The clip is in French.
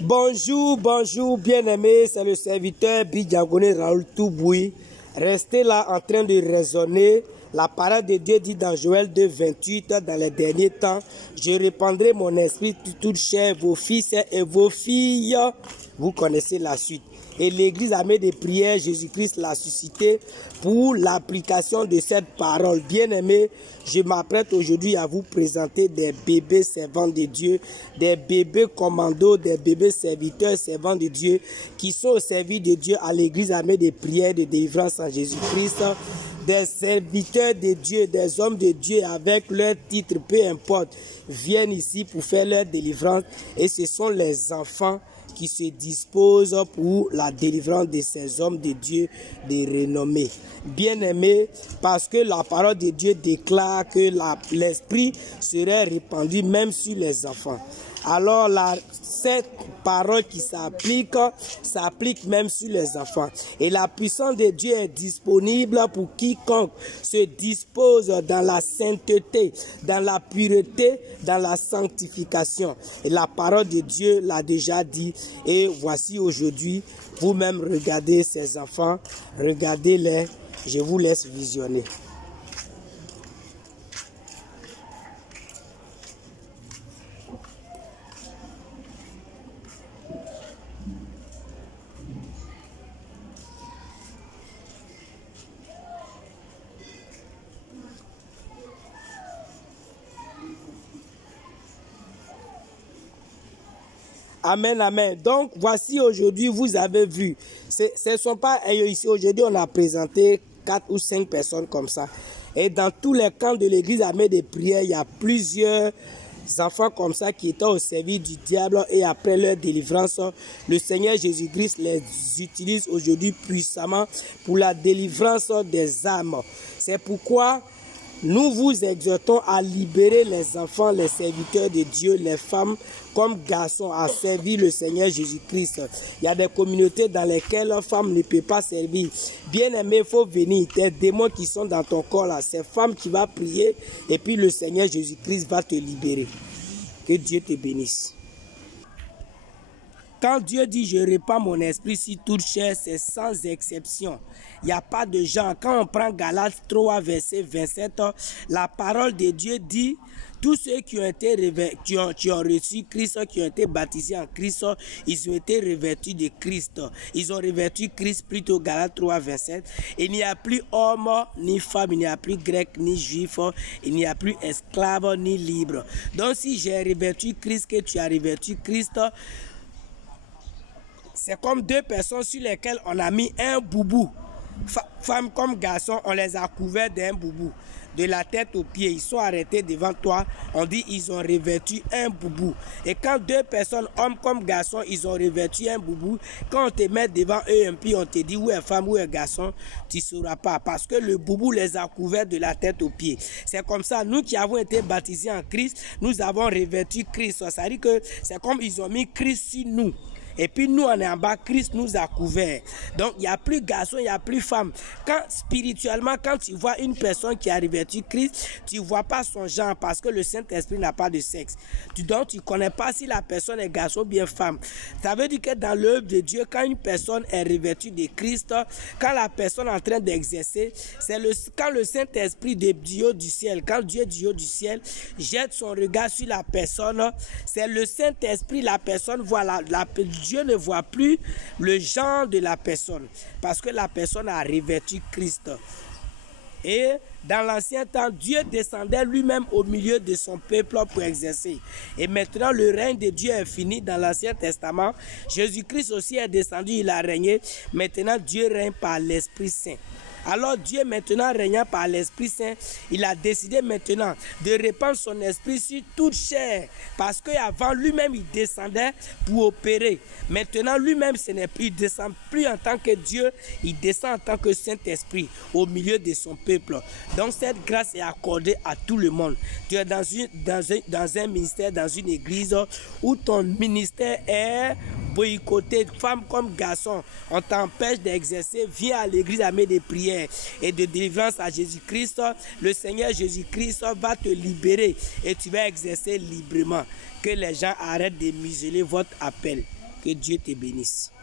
Bonjour, bonjour, bien-aimés, c'est le serviteur Bidjangone Raoul Touboui. Restez là en train de raisonner. La parole de Dieu dit dans Joël 2, 28, dans les derniers temps, je répandrai mon esprit sur toute chair, vos fils et vos filles. Vous connaissez la suite. Et l'Église armée de prières, Jésus-Christ l'a suscité pour l'application de cette parole. Bien-aimés, je m'apprête aujourd'hui à vous présenter des bébés servants de Dieu, des bébés commandos, des bébés serviteurs servants de Dieu qui sont au service de Dieu à l'Église armée de prières de délivrance en Jésus-Christ. Des serviteurs de Dieu, des hommes de Dieu avec leur titre, peu importe, viennent ici pour faire leur délivrance et ce sont les enfants qui se disposent pour la délivrance de ces hommes de Dieu de renommée. Bien-aimés, parce que la parole de Dieu déclare que l'esprit serait répandu même sur les enfants. Alors cette parole qui s'applique même sur les enfants. Et la puissance de Dieu est disponible pour quiconque se dispose dans la sainteté, dans la pureté, dans la sanctification. Et la parole de Dieu l'a déjà dit. Et voici aujourd'hui, vous-même regardez ces enfants, regardez-les, je vous laisse visionner. Amen, amen. Donc, voici aujourd'hui, vous avez vu. Ce ne sont pas ici. Aujourd'hui, on a présenté 4 ou 5 personnes comme ça. Et dans tous les camps de l'église armée de prière, il y a plusieurs enfants comme ça qui étaient au service du diable et après leur délivrance, le Seigneur Jésus-Christ les utilise aujourd'hui puissamment pour la délivrance des âmes. C'est pourquoi nous vous exhortons à libérer les enfants, les serviteurs de Dieu, les femmes comme garçons à servir le Seigneur Jésus-Christ. Il y a des communautés dans lesquelles la femme ne peut pas servir. Bien-aimé, il faut venir. Tes démons qui sont dans ton corps là, c'est femme qui va prier et puis le Seigneur Jésus-Christ va te libérer. Que Dieu te bénisse. Quand Dieu dit « je répands mon esprit sur toute chair », c'est sans exception. Il n'y a pas de genre. Quand on prend Galates 3, verset 27, la parole de Dieu dit « tous ceux qui ont reçu Christ, qui ont été baptisés en Christ, ils ont été revêtus de Christ. » Ils ont revêtu Christ plutôt, Galates 3, 27. Il n'y a plus homme ni femme, il n'y a plus grec ni juif, il n'y a plus esclave ni libre. Donc si j'ai revêtu Christ, que tu as revêtu Christ, c'est comme deux personnes sur lesquelles on a mis un boubou. Femmes comme garçons, on les a couverts d'un boubou. De la tête aux pieds, ils sont arrêtés devant toi. On dit ils ont revêtu un boubou. Et quand deux personnes, hommes comme garçons, ils ont revêtu un boubou, quand on te met devant eux un peu, on te dit où est femme, où est garçon, tu ne sauras pas. Parce que le boubou les a couverts de la tête aux pieds. C'est comme ça, nous qui avons été baptisés en Christ, nous avons revêtu Christ. Ça veut dire que c'est comme ils ont mis Christ sur nous. Et puis nous, on est en bas, Christ nous a couverts. Donc, il n'y a plus garçon, il n'y a plus femme. Spirituellement, quand tu vois une personne qui a revêtu Christ, tu ne vois pas son genre parce que le Saint-Esprit n'a pas de sexe. Donc, tu ne connais pas si la personne est garçon ou bien femme. Ça veut dire que dans l'œuvre de Dieu, quand une personne est revêtue de Christ, quand la personne est en train d'exercer, c'est quand le Saint-Esprit de Dieu du ciel, quand Dieu du haut du ciel jette son regard sur la personne, c'est le Saint-Esprit, la personne voit Dieu ne voit plus le genre de la personne parce que la personne a revêtu Christ. Et dans l'ancien temps, Dieu descendait lui-même au milieu de son peuple pour exercer. Et maintenant, le règne de Dieu est fini dans l'Ancien Testament. Jésus-Christ aussi est descendu, il a régné. Maintenant, Dieu règne par l'Esprit Saint. Alors Dieu maintenant régnant par l'Esprit Saint, il a décidé maintenant de répandre son esprit sur toute chair. Parce qu'avant lui-même il descendait pour opérer. Maintenant lui-même il ne descend plus en tant que Dieu, il descend en tant que Saint-Esprit au milieu de son peuple. Donc cette grâce est accordée à tout le monde. Tu es dans un ministère, dans une église où ton ministère est boycotté, femme comme garçon, on t'empêche d'exercer, viens à l'église armée de prière et de délivrance à Jésus-Christ. Le Seigneur Jésus-Christ va te libérer et tu vas exercer librement. Que les gens arrêtent de museler votre appel. Que Dieu te bénisse.